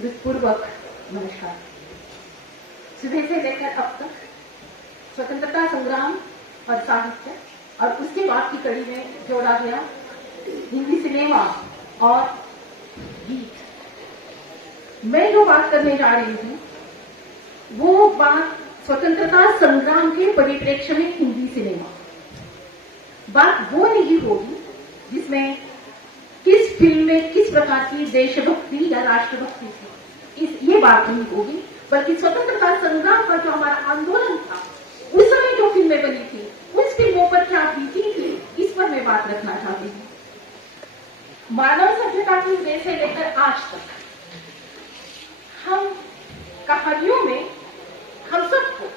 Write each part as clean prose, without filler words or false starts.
हृदयपूर्वक नमस्कार। सुबह से लेकर अब तक स्वतंत्रता संग्राम और साहित्य और उसके बाद की कड़ी में जोड़ा गया हिंदी सिनेमा और गीत। मैं जो बात करने जा रही हूं वो बात स्वतंत्रता संग्राम के परिप्रेक्ष्य में हिंदी सिनेमा। बात वो नहीं होगी जिसमें किस फिल्म में किस प्रकार की देशभक्ति या राष्ट्रभक्ति थी, ये बात नहीं होगी, बल्कि स्वतंत्रता संग्राम का जो हमारा आंदोलन था उस समय जो फिल्में बनी थी उस फिल्मों पर क्या बीती थी, इस पर मैं बात रखना चाहती हूँ। मानव सभ्यता की उदय से लेकर आज तक हम कहानियों में, हम सबको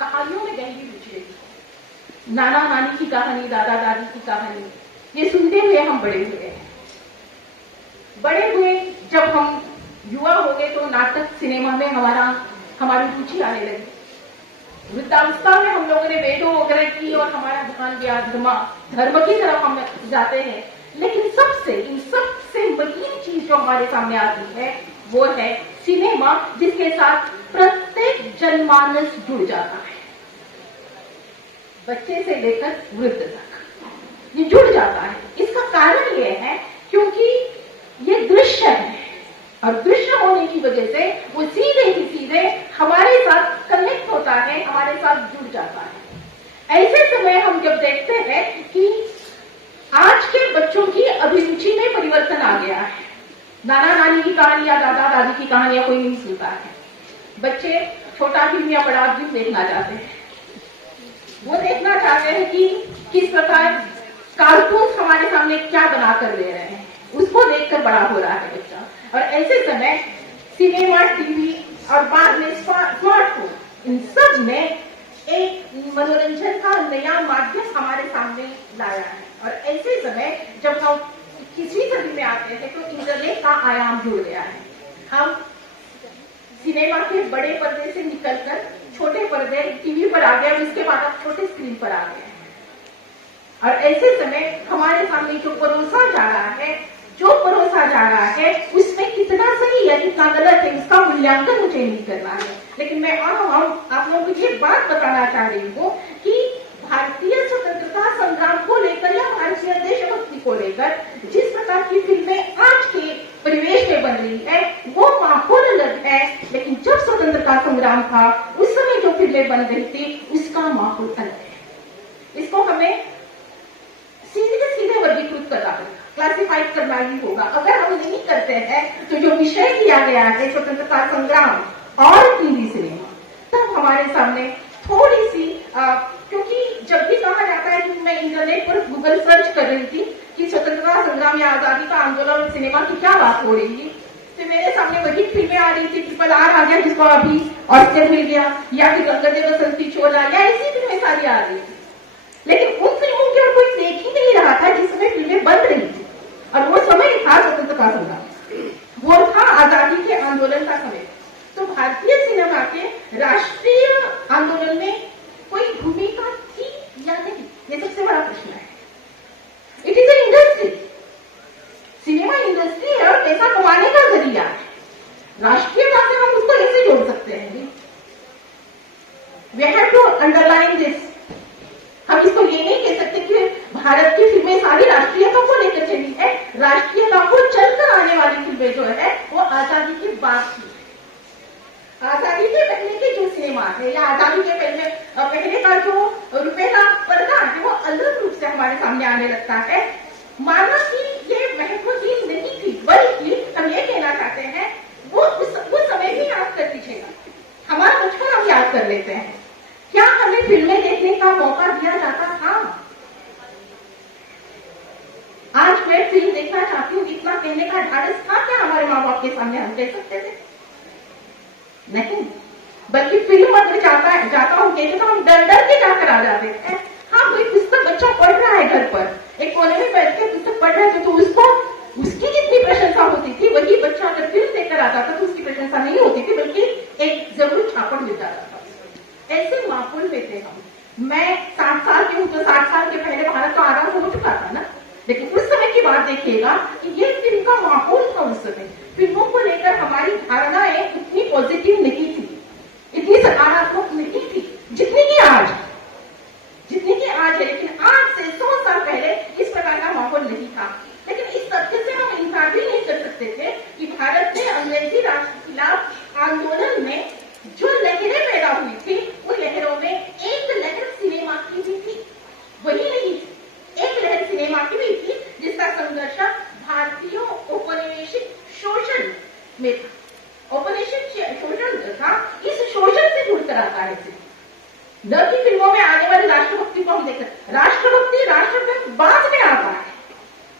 कहानियों में गहरी रुचि रही। नाना नानी की कहानी, दादा दादी की कहानी, ये सुनते हुए हम बड़े हुए हैं। बड़े हुए जब हम युवा हो गए तो नाटक सिनेमा में हमारी रुचि आने लगी। वृद्धावस्था में हम लोगों ने वेदों वगैरह की और हमारा ध्यान गया धर्म की तरफ हम जाते हैं। लेकिन इन सबसे महीन चीज जो हमारे सामने आती है वो है सिनेमा, जिसके साथ प्रत्येक जनमानस जुड़ जाता है। बच्चे से लेकर वृद्ध तक ये जुड़ जाता है। इसका कारण ये है क्योंकि ये दृश्य है और दृश्य होने की वजह से वो सीधे ही सीधे हमारे साथ कनेक्ट होता है, हमारे साथ जुड़ जाता है। ऐसे समय हम जब देखते हैं कि आज के बच्चों की अभिरुचि में परिवर्तन आ गया है। नाना नानी की कहानी या दादा दादी की कहानियां कोई नहीं सुनता है। बच्चे छोटा फिल्म या बड़ा फिल्म देखना चाहते हैं। वो देखना चाहते हैं कि किस प्रकार कार्टून हमारे सामने क्या बनाकर ले रहे हैं, उसको देखकर बड़ा हो रहा है बच्चा। और ऐसे समय सिनेमा, टीवी और बाद में स्मार्टफोन, इन सब ने एक मनोरंजन का नया माध्यम हमारे सामने लाया है। और ऐसे समय जब हम 21वीं सदी में आते हैं तो इंटरनेट का आयाम जुड़ गया है। हम सिनेमा के बड़े पर्दे से निकलकर छोटे पर्दे टीवी पर आ गए और इसके बाद अब छोटे स्क्रीन पर आ गए हैं। और ऐसे समय हमारे सामने जो परोसा जा रहा है उसमें कितना सही या कितना गलत है, उसका मूल्यांकन मुझे नहीं करना है। लेकिन मैं आप लोगों को ये बात बताना चाह रही हूँ कि भारतीय स्वतंत्रता संग्राम को लेकर या भारतीय देशभक्ति को लेकर जिस प्रकार की फिल्में आज के परिवेश में बन रही है वो माहौल अलग है। लेकिन जब स्वतंत्रता संग्राम था उस समय जो फिल्में बन रही थी उसका माहौल अलग है। इसको हमें सीधे सीधे वर्गीकृत करना पड़ेगा, क्लासिफाइड करना ही होगा। अगर हम नहीं करते हैं तो जो विषय दिया गया है स्वतंत्रता संग्राम और हिंदी सिनेमा, तब हमारे सामने थोड़ी सी क्योंकि जब भी कहा जाता है कि मैं इंटरनेट पर गूगल सर्च कर रही थी कि स्वतंत्रता संग्राम या आजादी का आंदोलन और सिनेमा की क्या बात हो रही थी, तो मेरे सामने वही फिल्में आ रही थी। RRR आ गया जिसको अभी ऑस्कर मिल गया, या फिर गंगादेव बसंती चोला, या ऐसी फिल्में सारी आ रही थी। लेकिन उन फिल्मों की और कोई देख ही नहीं रहा था जिस समय फिल्में बन रही थी। और वो समय था स्वतंत्रता संग्राम, वो था आजादी के आंदोलन का समय। तो भारतीय सिनेमा के राष्ट्रीय आंदोलन में कोई भूमिका थी या नहीं, ये सबसे बड़ा प्रश्न है। It is a industry, cinema industry है और पैसा कमाने का जरिया है। राष्ट्रीयता से हम उसको ऐसे जोड़ सकते हैं। We have to underline this. हम इसको ये नहीं कह सकते कि भारत की फिल्में सारी राष्ट्रीयता को लेकर चली है। राष्ट्रीयता को चलकर आने वाली फिल्में जो है वो आजादी की बात की। आजादी के पहले के जो सिनेमा है या आजादी के पहले का जो रुपए का पर्दा है वो अलग रूप से हमारे सामने आने लगता है। माना कि ये महत्वहीन नहीं थी, बल्कि हम ये कहना चाहते हैं वो उस समय भी याद कर दीजिएगा। हमारा बचपन हम याद कर लेते हैं। क्या हमें फिल्में देखने का मौका दिया जाता था? आज मैं फिल्म देखना चाहती हूँ, इतना कहने का ढाढ़स था क्या हमारे माँ बाप के सामने? हम कह सकते थे? नहीं, बल्कि फिल्म अगर जाता हूँ कहते तो हम डर के जाकर आ जाते थे। हाँ, कोई पुस्तक बच्चा पढ़ रहा है घर पर, एक कोने में बैठ के पुस्तक पढ़ रहे थे तो उसकी जितनी प्रशंसा होती थी वही बच्चा अगर फिल्म देखकर आता था तो उसकी प्रशंसा नहीं होती थी, बल्कि एक जरूर छापड़ मिल जाता था। ऐसे माहौल में थे हम। मैं 60 साल की हूँ तो 60 साल के पहले भारत का आजाद हो चुका था ना। लेकिन उस समय की बात देखिएगा कि ये फिल्म का माहौल था। उस समय फिल्मों को लेकर हमारी धारणा आंदोलन में जो लहरें पैदा हुई थी, उन लहरों में एक लहर सिनेमा की भी थी। वही नहीं, एक लहर सिनेमा की भी थी जिसका संघर्ष भारतीय औपनिवेशिक शोषण में था। औपनिवेशिक शोषण जो था, इस शोषण से जुड़कर आता है। न कि फिल्मों में आने वाली राष्ट्रभक्ति को हम देखते, राष्ट्रभक्ति राष्ट्रभक्त बाद में आता है।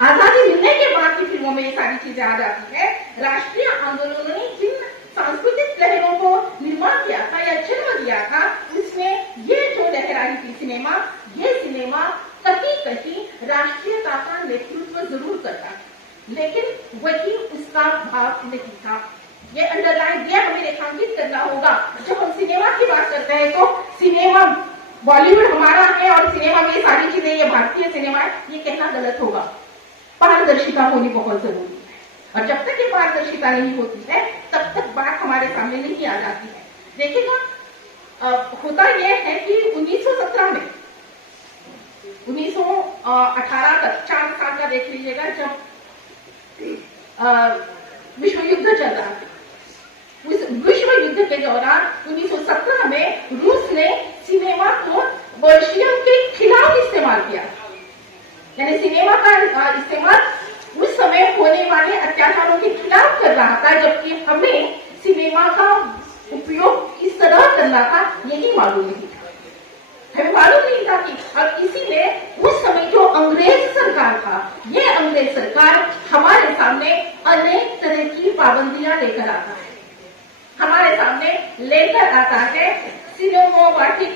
आजादी मिलने के बाद की फिल्मों में ये सारी चीजें आ जाती है। राष्ट्रीय आंदोलनों ने जिन सांस्कृतिक लहरों को निर्माण किया था या जन्म दिया था, उसमें ये जो लहर आई थी सिनेमा, ये सिनेमा कहीं कहीं राष्ट्रीयता का नेतृत्व जरूर करता है, लेकिन वही उसका भाव नहीं था। ये अंडरलाइन, ये हमें रेखांकित करना होगा। जब हम सिनेमा की बात करते हैं तो सिनेमा बॉलीवुड हमारा है और सिनेमा में सारी चीजें ये भारतीय सिनेमा है, ये कहना गलत होगा। पारदर्शिता होनी बहुत जरूरी है, और जब तक ये पारदर्शिता नहीं होती है तब तक बात हमारे सामने नहीं आ जाती है। देखिएगा, होता यह है कि 1917 में 1918 तक 4 साल का देख लीजिएगा, जब विश्व युद्ध चल रहा था। उस विश्व युद्ध के दौरान 1917 में रूस ने सिनेमा को बोल्शेविकों के खिलाफ इस्तेमाल किया, यानी सिनेमा का इस्तेमाल उस समय होने वाले अत्याचारों के खिलाफ कर रहा था, जबकि हमें सिनेमा का उपयोग किस तरह करना था यही मालूम नहीं था। हमें मालूम नहीं था कि, और इसीलिए उस समय जो अंग्रेज सरकार था, ये अंग्रेज सरकार हमारे सामने अनेक तरह की पाबंदियां लेकर आता है। हमारे सामने लेकर आता है सिनेमोग्राफिक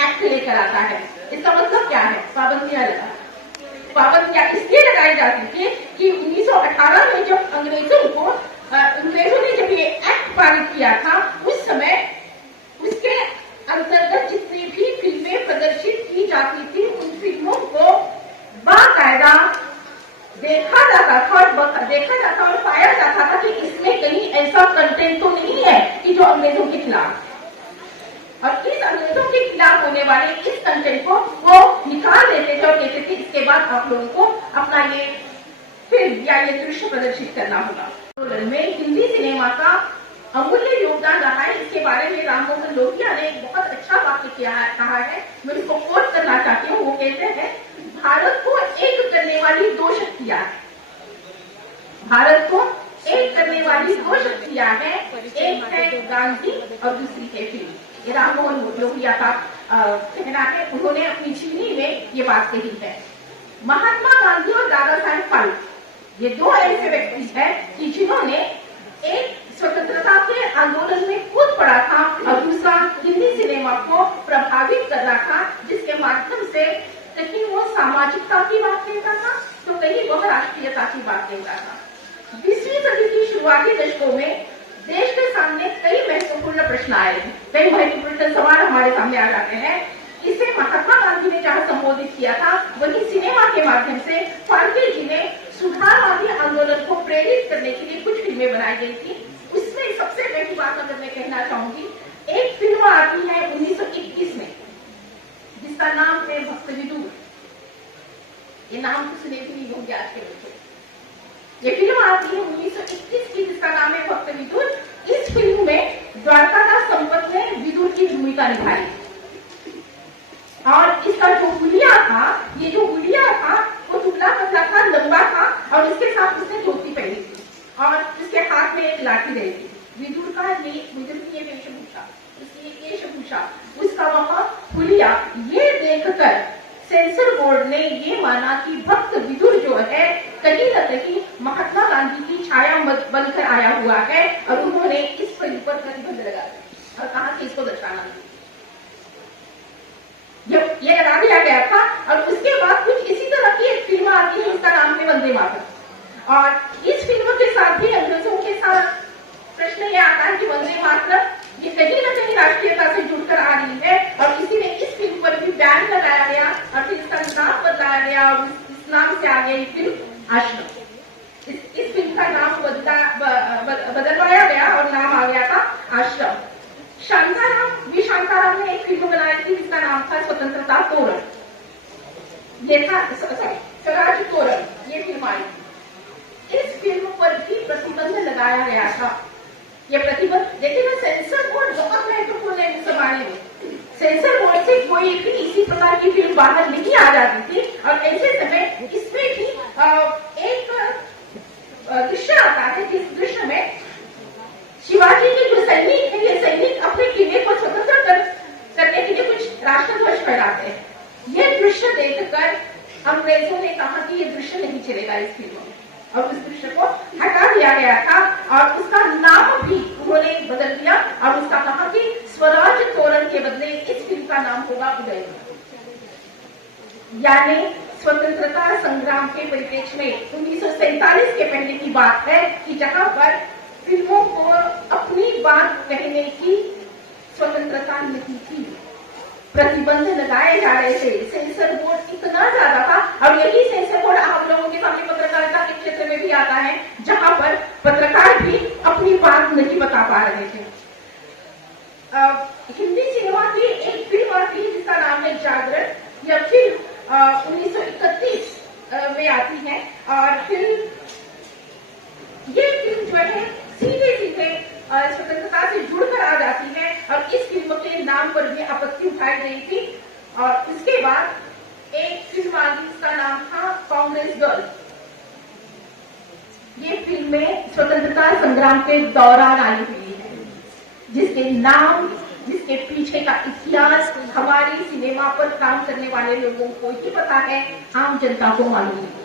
एक्ट लेकर आता है। इसका मतलब क्या है? पाबंदियां लगा। पाबंदियां इसलिए लगाई जाती थी कि 1918 में जब अंग्रेजों ने जब ये एक्ट पारित किया था, उस समय उसके अंतर्गत जितनी भी फिल्में प्रदर्शित की जाती थी, उन फिल्मों को बाकायदा देखा जाता था और पाया जाता था कि इसमें कहीं ऐसा कंटेंट तो नहीं है कि जो अंग्रेजों के खिलाफ, और इस अंग्रेजों के खिलाफ होने वाले इस कंटेंट को वो निकाल देते थे और कहते थे इसके बाद आप लोगों को अपना ये फिल्म या ये दृश्य प्रदर्शित करना होगा। में हिंदी सिनेमा का अमूल्य योगदान रहा है। इसके बारे में राम मोहन लोहिया ने एक बहुत अच्छा वाक्य कहा है, मैं इसको कोट करना चाहती हूँ। वो कहते हैं, भारत को एक करने वाली 2 शक्तियां हैं। भारत को एक करने वाली 2 शक्तियां हैं, एक है गांधी और दूसरी है फिल्म। ये राम मोहन लोहिया का कहना है, उन्होंने अपनी जीवनी में ये बात कही है। महात्मा गांधी और दादा साहेब फाल्के, ये 2 ऐसे व्यक्ति हैं कि जिन्होंने एक स्वतंत्रता के आंदोलन में कूद पड़ा था और दूसरा हिंदी सिनेमा को प्रभावित कर रहा था, जिसके माध्यम से कहीं वो सामाजिकता की बात कहता था तो कहीं वह राष्ट्रीयता की बात कहता था। 20वीं सदी की शुरुआती दशकों में देश के सामने कई महत्वपूर्ण प्रश्न आए, कई महत्वपूर्ण सवाल हमारे सामने आ जाते हैं। इसे महात्मा गांधी ने जहां संबोधित किया था, वही सिनेमा के माध्यम से फाल्के जी ने सुधारवादी आंदोलन को प्रेरित करने के लिए कुछ फिल्में बनाई गई थी। उसमें सबसे पहली बात अगर मैं कहना चाहूंगी, एक फिल्म आती है 1921 में जिसका नाम है भक्त विदुर। ये नाम तो सुने भी नहीं होंगे आज के बच्चों। ये फिल्म आती है 1921 की जिसका नाम है भक्त विदुर। इस फिल्म में द्वारकादास संपत ने विदुर की भूमिका निभाई, और इसका जो हुलिया था, ये जो हुलिया था वो दुबला पतला था, लंबा था, और उसके साथ उसने धोती पहनी थी और उसके हाथ में एक लाठी रही थी। विदुर की ये वेशभूषा, उसकी ये वेशभूषा, उसका वह हुलिया, ये देखकर सेंसर बोर्ड ने ये माना कि भक्त विदुर जो है कहीं न कहीं महात्मा गांधी की छाया बनकर आया हुआ है, और उन्होंने इस फिल्म पर प्रतिबंध लगा दिया और कहा कि इसको दर्शाना नहीं। ये लगा दिया गया था, और उसके बाद कुछ इसी तरह की एक फिल्म आती है, इसका नाम है वंदे मातरम। और इस फिल्म के साथ भी अंग्रेजों के साथ प्रश्न ये आता है कि वंदे मातरम ये कहीं न कहीं राष्ट्रीयता से जुड़कर आ रही है, और इसीलिए इस फिल्म पर भी बैन लगाया गया और फिर इसका नाम बदलाया गया, और इस नाम से आ गया ये फिल्म आश्रम। इस फिल्म का नाम बदलवाया गया और नाम आ गया था आश्रम। शांताराम ने एक फिल्म बनाई थी जिसका नाम था स्वतंत्रता तोरण। ये था स्वराज तोरण, ये फिल्म आई। इस फिल्म पर भी प्रतिबंध लगाया गया था, ये प्रतिबंध, देखिए ना, सेंसर बोर्ड बहुत महत्वपूर्ण है इस जमाने में। सेंसर बोर्ड से कोई भी इसी प्रकार की फिल्म बाहर नहीं आ जाती थी, और ऐसे समय इसमें भी एक दृश्य आता है, जिस दृश्य में शिवाजी के जो सैनिक है, ये सैनिक अपने किले को स्वतंत्र करने के लिए कुछ राष्ट्रध्वज फहराते हैं। ये दृश्य देखकर अंग्रेजों ने कहा कि ये दृश्य नहीं चलेगा इस फिल्म में, और उस दृश्य को हटा दिया गया था, और उसका नाम भी उन्होंने बदल दिया, और उसका कहा कि स्वराज तोरण के बदले इस फिल्म का नाम होगा उदय। यानी स्वतंत्रता संग्राम के परिप्रेक्ष्य में 1947 के पहले की बात है कि जहां पर फिल्मों को अपनी बात कहने की स्वतंत्रता नहीं थी, प्रतिबंध लगाए जा रहे थे, सेंसर बोर्ड इतना ज्यादा था। और यही सेंसर बोर्ड हम लोगों के सामने पत्रकारिता के क्षेत्र में भी आता है, जहां पर पत्रकार भी अपनी बात नहीं बता पा रहे थे। हिंदी सिनेमा की एक फिल्म आती है जिसका नाम है जागरण। यह फिल्म 1931 में आती है, और ये फिल्म जो है सीधे सीधे स्वतंत्रता से जुड़कर आ जाती है, और इस फिल्म के नाम पर भी आपत्ति उठाई गई थी। और उसके बाद एक फिल्म आ गई जिसका नाम था कांग्रेस गर्ल। ये फिल्म में स्वतंत्रता संग्राम के दौरान आई हुई है, जिसके नाम, जिसके पीछे का इतिहास हमारी सिनेमा पर काम करने वाले लोगों को ही पता है, आम जनता को मालूम नहीं।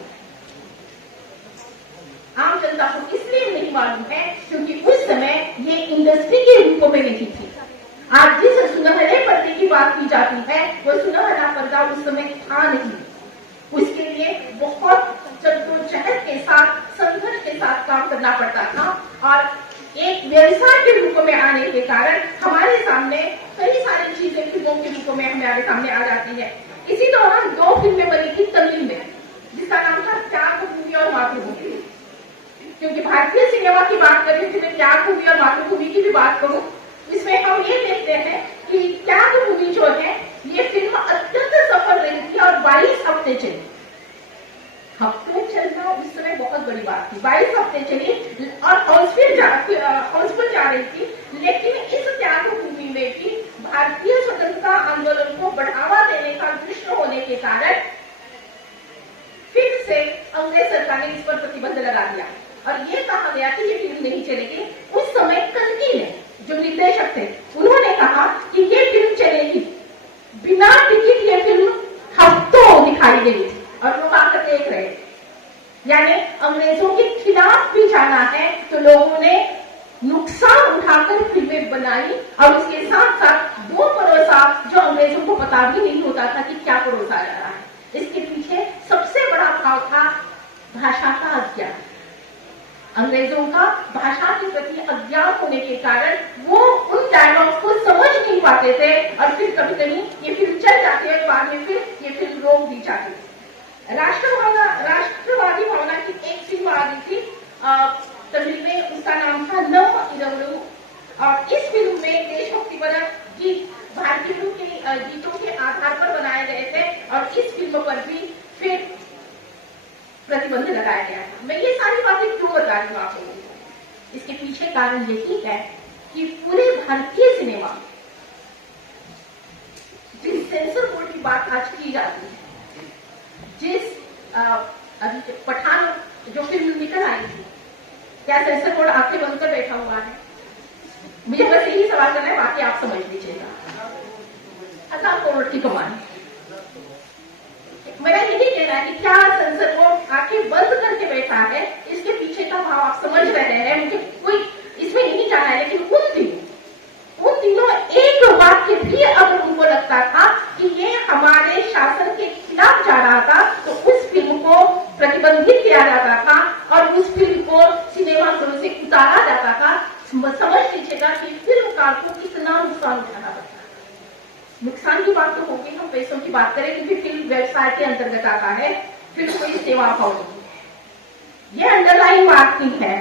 आम जनता को इसलिए नहीं मालूम है क्योंकि उस समय ये इंडस्ट्री के रूप में नहीं थी। आज जिस सुनहरे पर्दे की बात की जाती है, वो सुनहरा पर्दा उस समय था नहीं। उसके लिए बहुत जद्दोजहद के साथ, संघर्ष के साथ काम करना पड़ता था, और एक व्यवसाय के रूप में आने के कारण हमारे सामने कई सारी चीजें फिल्मों के रूप में हमारे सामने आ जाती है। इसी दौरान 2 फिल्में बनी थी तमिल में, जिसका नाम था त्यागभूमि और मातृभूमि। क्योंकि भारतीय सिनेमा की बात करें तो मैं त्यागभूमि और मातृभूमि की भी बात करूं, इसमें हम ये देखते हैं कि त्यागभूमि जो है, ये फिल्म अत्यंत सफल रही थी और 22 हफ्ते चली। हफ्ते चलना उस समय बहुत बड़ी बात थी। 22 हफ्ते चली और हाउसफुल जा रही थी, लेकिन इस त्यागभूमि में भी भारतीय स्वतंत्रता आंदोलन को बढ़ावा देने का दृश्य होने के कारण फिर से अंग्रेज सरकार ने इस पर प्रतिबंध लगा दिया, और ये कहा गया कि ये फिल्म नहीं चलेगी। उस समय कल्की ने, जो निर्देशक थे, उन्होंने कहा कि ये फिल्म चलेगी। बिना टिकट ये फिल्म हफ्तों दिखाई गई थी, और लोग आकर देख रहे थे। यानी अंग्रेजों के खिलाफ भी जाना है तो लोगों ने नुकसान उठाकर फिल्में बनाई, और उसके साथ साथ वो परोसा जो अंग्रेजों को पता भी नहीं होता था कि क्या परोसा जा रहा है। इसके पीछे सबसे बड़ा भाव था भाषा का अज्ञान। अंग्रेजों का भाषा के प्रति अज्ञान होने के कारण वो उन डायलॉग्स को समझ नहीं पाते थे, और फिर कभी कभी ये फिल्म चल जाती है, बाद में फिर ये फिल्म रोक दी जाती है। राष्ट्रवादी भावना की एक फिल्म आ गई थी तमिल में, उसका नाम था नम इरवरू, और इस फिल्म में देशभक्तिपरक गीत भारतीयों के गीतों के आधार पर बनाए गए थे, और इस फिल्म पर भी फिर प्रतिबंध लगाया गया था। मैं ये सारी बातें क्यों बता रही हूँ आप लोगों को? इसके पीछे कारण यही है कि पूरे भारतीय सिनेमा, जिस सेंसर बोर्ड की बात आज की जाती है, जिस अभी पठान जो फिल्म निकल आई थी, क्या सेंसर बोर्ड आंखें बंद कर बैठा हुआ है? मुझे बस यही सवाल करना है, बाकी आप समझ लीजिएगा। 1000 करोड़ की कमाई, मेरा यही कहना है कि क्या सेंसर बोर्ड आंखें बंद करके बैठा है? इसके पीछे का भाव आप समझ रहे हैं, मुझे कोई इसमें नहीं जाना है। लेकिन उन दिनों एक वाक्य भी अगर उनको लगता था कि ये हमारे शासन के खिलाफ जा रहा था, तो उस फिल्म को प्रतिबंधित किया जाता था, और उस फिल्म को सिनेमा घरों से उतारा जाता था। समझ लीजिएगा कि फिल्मकार को कितना नुकसान उठाना पड़ता है। नुकसान की बात तो होगी, हम पैसों की बात करें, क्योंकि फिल्म व्यवसाय के अंतर्गत आता है, फिल्म कोई सेवा भाव नहीं है। ये अंडरलाइन बात नहीं है,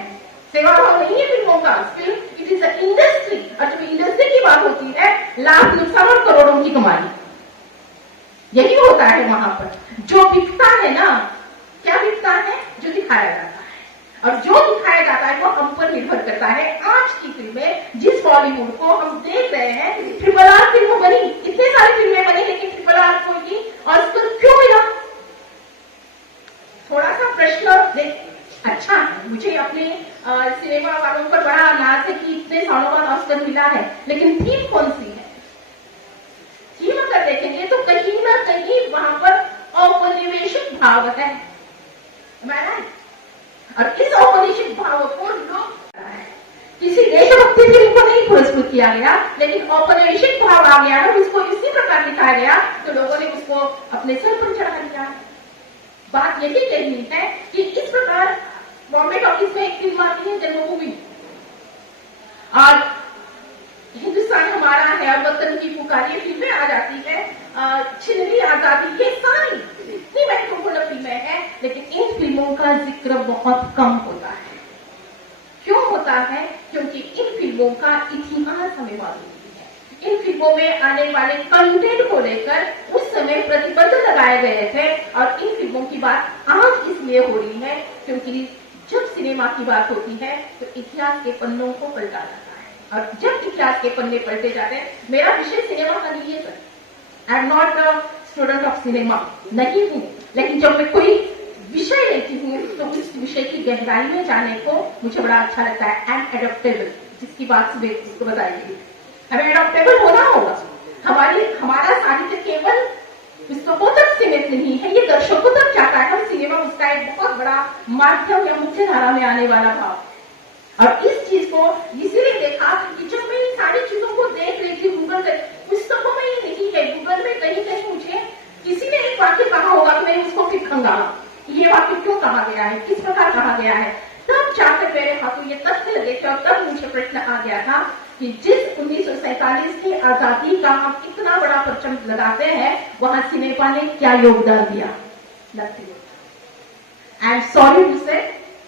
सेवा भाव नहीं है फिल्मों का। Film it is a industry, और जब इंडस्ट्री की बात होती है, लाख नुकसान और करोड़ों की कमाई, यही होता है वहां पर। जो बिकता है ना, क्या बिकता है? जो दिखाया जाता है, और जो दिखाया जाता है वो हम पर निर्भर करता है। आज की फिल्में सिनेमा वालों पर बड़ा नाज है कि इतने सालों बाद ऑस्कर मिला है, लेकिन थीम कौन सी है? थीम अगर देखेंगे तो कहीं ना कहीं वहां पर औपनिवेशिक भाव है, और इस औपनिवेशिक भाव को लोग किसी देशभक्ति फिल्म को नहीं पुरस्कृत किया गया, लेकिन औपनिवेशिक भाव आ गया है, उसको इसी प्रकार दिखाया गया तो लोगों ने उसको अपने सर पर चढ़ा दिया। बात यही कहनी है कि इस प्रकार बॉम्बे टॉकीज में एक फिल्म आती है जन्मभूमि, और हिंदुस्तान हमारा है और वतन की पुकार, ये फिल्में आ जाती है, छिनरी आजादी, ये सारी इतनी महत्वपूर्ण फिल्में हैं, लेकिन इन फिल्मों का जिक्र बहुत कम होता है। क्यों होता है? क्योंकि इन फिल्मों का इतिहास हमें मालूम नहीं है। इन फिल्मों में आने वाले कंटेंट को लेकर उस समय प्रतिबंध लगाए गए थे, और इन फिल्मों की बात आज इसलिए हो रही है क्योंकि जब सिनेमा की बात होती है तो इतिहास के पन्नों को पलटा जाता है, और जब इतिहास के पन्ने पलटे जाते हैं, मेरा विषय सिनेमा का नहीं है sir, I am not a student of cinema, नहीं हूं, लेकिन जब मैं कोई विषय लेती हूँ तो उस विषय की गहराई में जाने को मुझे बड़ा अच्छा लगता है। आई एम एडप्टेबल, जिसकी बात उसको बताइए, हमें एडप्टेबल होना होगा। हमारा साहित्य केवल पुस्तकों तक सीमित नहीं है, ये दर्शकों तक जाता है। हम सिनेमा उसका एक बहुत बड़ा माध्यम या मुख्य धारा में आने वाला भाव, और इस चीज को इसीलिए देखा कि जब मैं इन सारी चीजों को देख रही थी गूगल पे, पुस्तकों में ये नहीं है, गूगल में कहीं कहीं मुझे किसी ने एक वाक्य कहा होगा कि मैं उसको फिर खंगाला, ये वाक्य क्यों कहा गया है, किस प्रकार कहा गया है, तब जाकर मेरे हाथों ये तथ्य लगे थे, और तब मुझे प्रश्न आ गया था कि जिस 1947 की आजादी का हम इतना बड़ा परचम लगाते हैं, वहां सिनेमा ने क्या योगदान दिया? आई एम सॉरी टू से,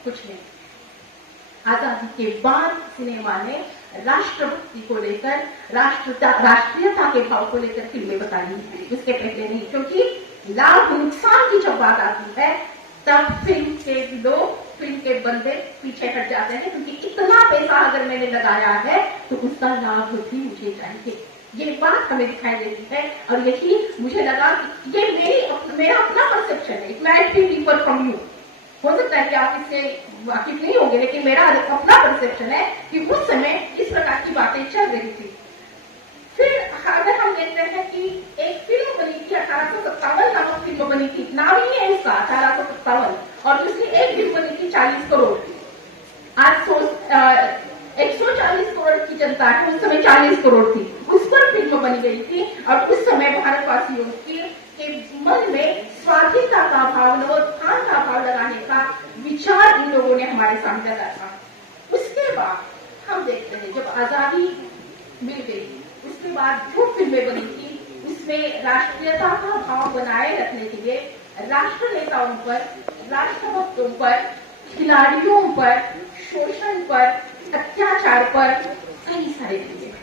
कुछ नहीं। आजादी के बाद सिनेमा ने राष्ट्रभक्ति को लेकर, राष्ट्रीयता के भाव को लेकर फिल्में बताई है, उसके पहले नहीं, क्योंकि लाभ नुकसान की जब बात आती है तब फिल्म के लोग, फिल्म के बंदे पीछे हट जाते हैं, क्योंकि इतना पैसा अगर मैंने लगाया है तो उसका लाभ भी मुझे चाहिए। ये बात हमें दिखाई देती है, और यही मुझे लगा कि ये मेरा अपना परसेप्शन है, it might be differ from you, हो सकता है कि आप इससे वाकिफ नहीं होंगे, लेकिन मेरा अपना परसेप्शन है कि उस समय इस प्रकार की बातें चल रही थी। फिर अगर हम देखते हैं कि एक फिल्म बनी थी 1857 नामक फिल्म बनी थी, नाम ही है इसका 1857, और दूसरी एक फिल्म बनी थी 40 करोड़। आज 140 करोड़ की जनता है, उस समय 40 करोड़ थी, उस पर फिल्म बनी गई थी, और उस समय भारतवासियों के मन में स्वाधीनता का भाव, नवोत्थान का भाव लगाने का विचार इन लोगों ने हमारे सामने रखा था। उसके बाद हम देखते हैं जब आजादी मिल गई, उसके बाद जो फिल्में बनी थी उसमें राष्ट्रीयता का भाव बनाए रखने के लिए राष्ट्र नेताओं पर, राष्ट्रभक्तों पर, खिलाड़ियों पर, शोषण पर, अत्याचार पर कई सारे फिल्में,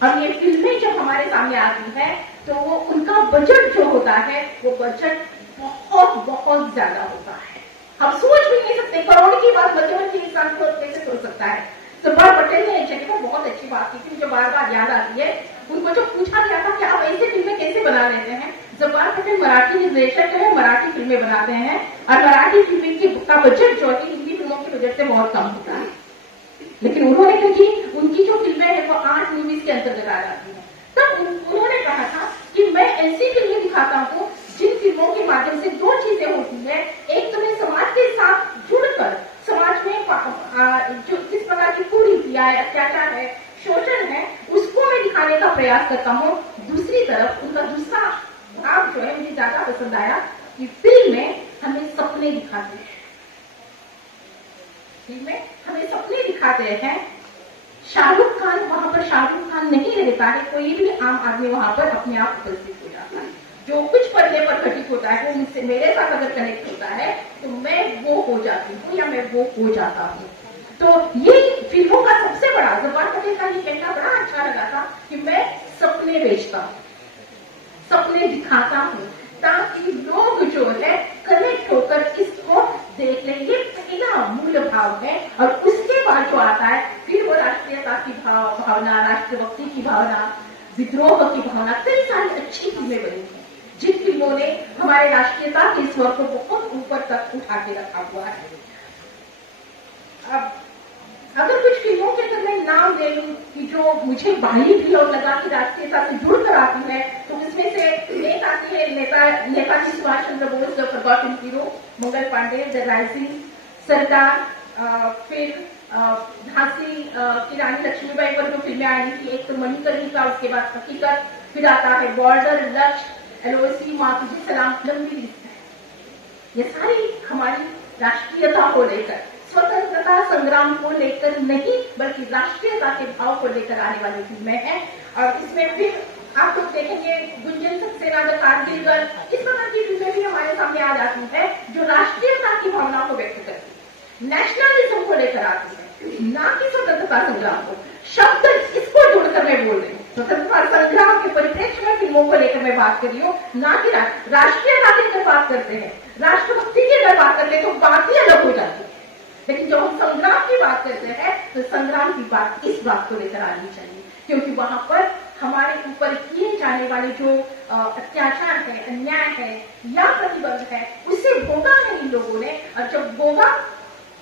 और ये फिल्में जब हमारे सामने आती है तो वो उनका बजट जो होता है वो बजट बहुत बहुत ज्यादा होता है। हम सोच भी नहीं सकते, करोड़ की बात मध्यवर्ती इंसान को कैसे सोच सकता है। सुभाष पटेल ने एक जगह पर बहुत अच्छी बात की थी, मुझे बार बार याद आती है। उनको जब पूछा गया था कि आप ऐसी फिल्में कैसे बना लेते हैं, सुभाष पटेल मराठी निर्देशक है, मराठी फिल्में बनाते हैं, और मराठी फिल्म का बजट जो है हिंदी फिल्मों के बजट से बहुत कम होता है, लेकिन उन्होंने, क्योंकि उनकी जो फिल्में हैं वो 8 मूवीज के अंतर्गत आ जाती है, तब उन्होंने कहा था कि मैं ऐसी फिल्में दिखाता हूँ जिन फिल्मों के माध्यम से दो चीजें होती है, एक तो मैं समाज के साथ जुड़कर समाज में जो जिस प्रकार की कुरीतियां है, अत्याचार है, शोषण है, उसको मैं दिखाने का प्रयास करता हूँ। दूसरी तरफ उनका दूसरा भाव जो है मुझे ज्यादा पसंद आया कि फिल्म में हमें सपने दिखाते हैं, फिल्म में हमें सपने दिखाते हैं। शाहरुख खान, वहां पर शाहरुख खान नहीं रहता है, कोई भी आम आदमी वहां पर अपने आप उपस्थित हो जाता है। जो कुछ पर्दे पर घटित होता है वो मुझसे, मेरे साथ अगर कनेक्ट होता है तो मैं वो हो जाती हूँ या मैं वो हो जाता हूँ। तो ये फिल्मों का सबसे बड़ा, सुभाष पटेल का ये कहना बड़ा अच्छा लगा था कि मैं सपने बेचता हूँ, सपने दिखाता हूँ, ताकि लोग जो है कनेक्ट होकर इसको देख लें। ये पहला मूल भाव है, और उसके बाद जो आता है फिर वो राष्ट्रीयता की भावना, राष्ट्रभक्ति की भावना, विद्रोह की भावना, कई सारी अच्छी फिल्में बनी हैं जिन फिल्मों ने हमारे राष्ट्रीयता के स्वर को बहुत ऊपर तक उठा के रखा हुआ है। अब नाम ले लूं कि जो मुझे भारी भी और लगा कि राष्ट्रीयता से जुड़कर आती है, तो उसमें से एक आती है Netaji Subhas Chandra Bose, the forgotten hero, Mangal Pandey, the rising, Sardar, फिर झांसी की रानी लक्ष्मीबाई पर जो फिल्में आई थी, एक तो मणिकर्णिका, उसके बाद हकीकत, फिर आता है बॉर्डर, लक्ष्य, एलओसी, माँ तुझे सलाम, लंबी लिस्ट है। ये सारी हमारी राष्ट्रीयता को लेकर, स्वतंत्रता संग्राम को लेकर नहीं, बल्कि राष्ट्रीयता के भाव को लेकर आने वाली फिल्में हैं। और इसमें फिर आप लोग देखेंगे गुंजन सक्सेना, द कारगिल गर्ल, इस प्रकार की फिल्में भी हमारे सामने आ जाती है जो राष्ट्रीयता की भावना को व्यक्त करती है, नेशनलिज्म को लेकर आती है, ना कि स्वतंत्रता संग्राम को। शब्द इसको जोड़कर मैं बोल रही हूँ, स्वतंत्रता संग्राम के परिप्रेक्ष्य में फिल्मों को लेकर मैं बात कर रही हूँ, ना कि राष्ट्रीयता की अगर बात करते हैं, राष्ट्रभक्ति की अगर बात करते हैं तो बात ही अलग हो जाती है। लेकिन जब हम संग्राम की बात करते हैं तो संग्राम की बात इस बात को लेकर आनी चाहिए, क्योंकि वहां पर हमारे ऊपर किए जाने वाले जो अत्याचार है, अन्याय है या प्रतिबंध है, उससे भोगा है इन लोगों ने, और जब भोगा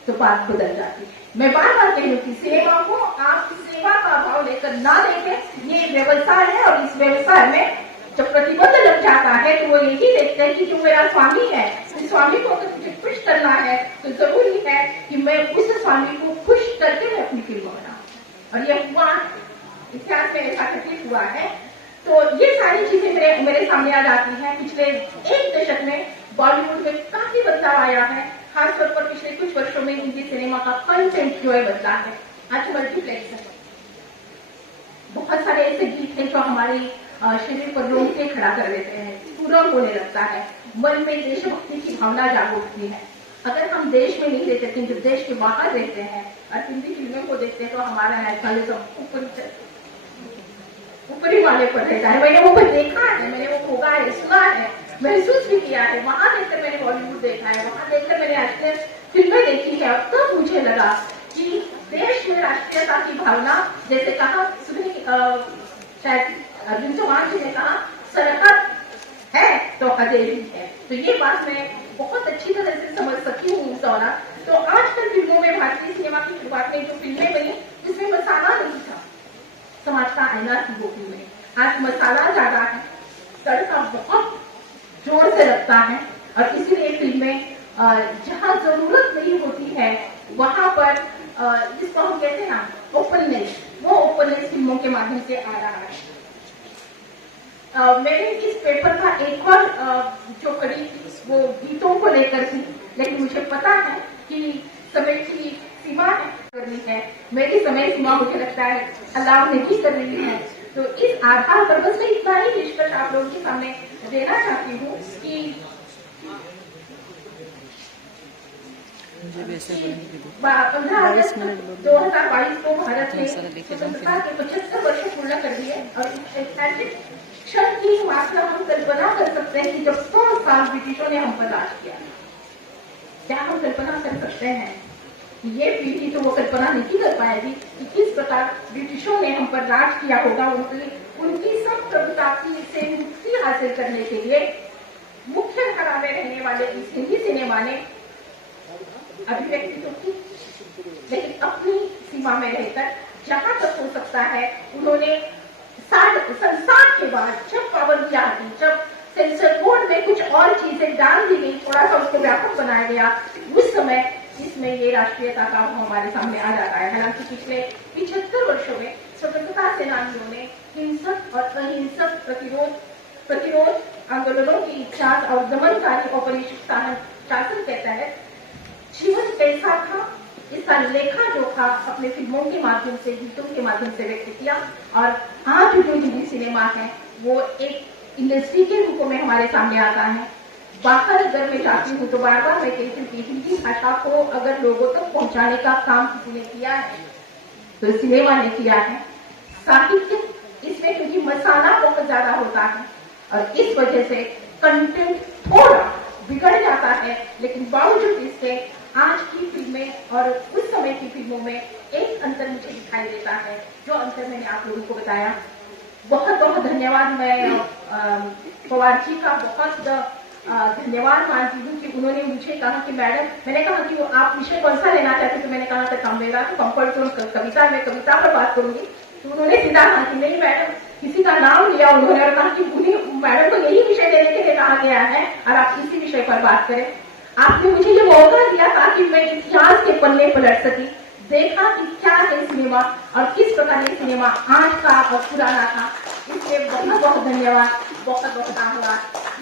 तो बात बदल जाती है। मैं बार बार कह रही हूँ कि सिनेमा को आप सेवा का भाव लेकर ना देखें, ये व्यवसाय है, और इस व्यवसाय में जब प्रतिबंध लग जाता है तो वो यही देखते हैं कि जो मेरा स्वामी है, उस स्वामी को अगर मुझे खुश करना है तो जरूरी है कि मैं उस स्वामी को खुश करके मैं अपनी फिल्म बनाऊं। और ये हुआ इतिहास में, ऐसा घटित हुआ है। तो ये सारी चीजें मेरे सामने आ जाती हैं। पिछले एक दशक में बॉलीवुड में काफी बदलाव आया है, खासतौर पर पिछले कुछ वर्षों में हिंदी सिनेमा का कंटेंट जो है बदला है। आज मल्टीप्लेक्स है, बहुत सारे ऐसे गीत हैं जो हमारी शरीर पर रोंगटे खड़ा कर देते हैं, पूरक होने लगता है, मन में देशभक्ति की भावना जाग उठती है। अगर हम देश में नहीं रहते थे, जो देश के बाहर रहते हैं और हिंदी फिल्मों को देखते हैं, तो हमारा नेशनलिज्म ऊपरी वाले पर रहता है। मैंने वो देखा है, मैंने वो होगा है, सुना है, महसूस भी किया है। वहां देखकर मैंने बॉलीवुड देखा है, वहां देखकर मैंने नेशनल फिल्में देखी है, और तब मुझे लगा कि देश में राष्ट्रीयता की भावना, जैसे कहा शायद अर्जुन चौहान जी ने कहा, सरकत है तो हथेली है। तो ये बात मैं बहुत अच्छी तरह से समझ सकी हूँ उस दौरान। तो आजकल फिल्मों में, भारतीय सिनेमा की शुरुआत में जो फिल्में बनी, उसमें मसाला नहीं था, समाज का आईना थी वो फिल्में। आज मसाला ज्यादा है, तड़का बहुत जोर से लगता है, और इसीलिए फिल्में जहाँ जरूरत नहीं होती है वहां पर जिसको हम कहते हैं ना ओपननेस, वो ओपननेस फिल्मों के माध्यम से आ रहा है। मैंने इस पेपर का एक और जो कड़ी थी वो गीतों को लेकर थी, लेकिन मुझे पता है कि समय की सीमा करनी है, मेरी समय सीमा मुझे लगता है अलाउ नहीं कर रही है। तो इस आधार पर बस मैं इतना ही निष्कर्ष आप लोगों के सामने देना चाहती हूँ कि 15 अगस्त 2022 को भारत ने स्वतंत्रता के 75 वर्ष पूर्ण कर दिए, और ऐतिहासिक क्षण की मात्रा हम कल्पना कर सकते हैं कि जब 100 साल ब्रिटिशों ने हम पर राज किया, क्या हम कल्पना कर सकते हैं? ये पीढ़ी तो वो कल्पना नहीं कर पाएगी कि किस प्रकार ब्रिटिशों ने हम पर राज किया होगा। उनकी सब प्रभुता से मुक्ति हासिल करने के लिए मुख्य धारा में रहने वाले इस हिंदी सिनेमा ने अभिव्यक्ति तो की, लेकिन अपनी सीमा में रहकर जहां तक हो सकता है उन्होंने संसार के बाद जब पाबंदियां आती, जब सेंसर बोर्ड में कुछ और चीजें डाल दी गई, थोड़ा सा उसको व्यापक बनाया गया, उस समय इसमें ये राष्ट्रीयता का भाव हमारे सामने आ जाता है। हालांकि पिछले 75 वर्षों में स्वतंत्रता सेनानियों ने हिंसक और अहिंसक प्रतिरोध आंदोलनों की इच्छा और दमनकारी औपनिवेशिक शासन के तहत जीवन कैसा था, इसका लेखा जोखा अपने फिल्मों के माध्यम से, गीतों के माध्यम से व्यक्त किया। और आज जो हिंदी सिनेमा है वो एक इंडस्ट्री के रूप में हमारे सामने आता है। बाहर अगर मैं जाती हूँ तो बार बार मैं कहती हूँ कि हिंदी भाषा को अगर लोगों तक पहुंचाने का काम किसी ने किया है तो सिनेमा ने किया है। साहित्य इसमें क्योंकि मसाला बहुत ज्यादा होता है और इस वजह से कंटेंट थोड़ा बिगड़ जाता है, लेकिन बावजूद इसके आज की फिल्में और उस समय की फिल्मों में एक अंतर मुझे दिखाई देता है, जो अंतर मैंने आप लोगों को बताया। बहुत बहुत धन्यवाद। मैं पवार जी का बहुत धन्यवाद मानती हूँ कि उन्होंने मुझे कहा कि मैडम, मैंने कहा कि आप विषय कौन सा लेना चाहते, तो मैंने कहा था कामवेगा, तो कंफर्ट जोन कविता, मैं कविता पर बात करूंगी। तो उन्होंने सीधा कहा कि नहीं मैडम, किसी का नाम लिया उन्होंने और कहा कि मैडम को यही विषय देने के लिए कहा गया है और आप इसी विषय पर बात करें। आपने मुझे ये मौका दिया ताकि मैं इतिहास के पन्ने पलट सकी, देखा कि क्या है सिनेमा और किस प्रकार ये सिनेमा आज का और पुराना था। इसलिए बहुत बहुत धन्यवाद, बहुत बहुत धन्यवाद।